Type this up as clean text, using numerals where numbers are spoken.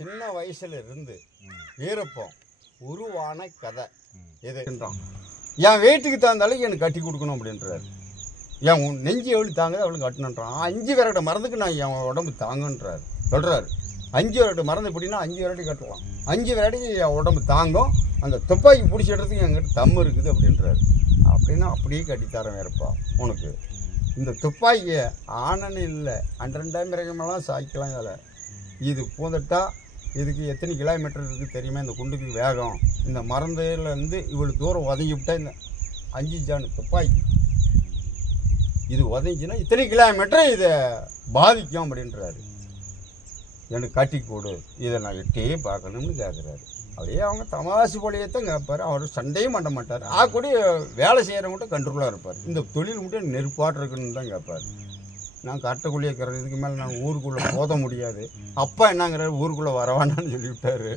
சின்ன வயசுல இருந்து வீரப்பம் உருவான கதை இதுன்றான். என் வெயிட்டுக்கு தகுந்தாலும் எனக்கு கட்டி கொடுக்கணும் அப்படின்றாரு. என் நெஞ்சு எவ்வளோ தாங்குது அவளுக்கு கட்டணுன்றான். 5 விரட்ட மறந்துக்கு நான் என் உடம்பு தாங்குன்றாரு சொல்கிறாரு. 5 விரட்டு மறந்து எப்படின்னா 5 விரட்டி கட்டலாம். 5 விரட்டிக்கு என் உடம்பு தாங்கும். அந்த துப்பாக்கி பிடிச்சிடுறதுக்கு என்கிட்ட தம்மு இருக்குது அப்படின்றாரு. அப்படின்னா அப்படியே கட்டித்தரேன் வீரப்பா உனக்கு. இந்த துப்பாக்கியை ஆனன்னு இல்லை 12 ரகமெல்லாம் சாய்க்கலாம். வேலை இது பூந்துட்டா இதுக்கு எத்தனை கிலோமீட்டர் இருக்குது தெரியுமா? இந்த குண்டுக்கு வேகம் இந்த மருந்துலேருந்து இவ்வளோ தூரம் உதங்கி விட்டா இந்த 5 ஜான் துப்பாக்கி இது உதங்கிச்சுன்னா இத்தனை கிலோமீட்டர் இதை பாதிக்கும் அப்படின்றாரு. எனக்கு கட்டி கொடு, இதை நான் எட்டே பார்க்கணும்னு கேட்குறாரு. அப்படியே அவங்க தமாசு போலையத்தான் கேட்பார். அவர் சண்டையும் பண்ண மாட்டார். கூட வேலை செய்கிறவங்கள்ட்ட கண்ட்ரோலாக இருப்பார். இந்த தொழில் மட்டும் நெருப்பாட்டு இருக்குன்னு தான் கேட்பார். நான் கட்டக்குள்ளே இருக்கிறது இதுக்கு மேலே நான் ஊருக்குள்ளே போத முடியாது. அப்பா என்னங்கிறாரு, ஊருக்குள்ளே வரவானான்னு சொல்லிவிட்டாரு.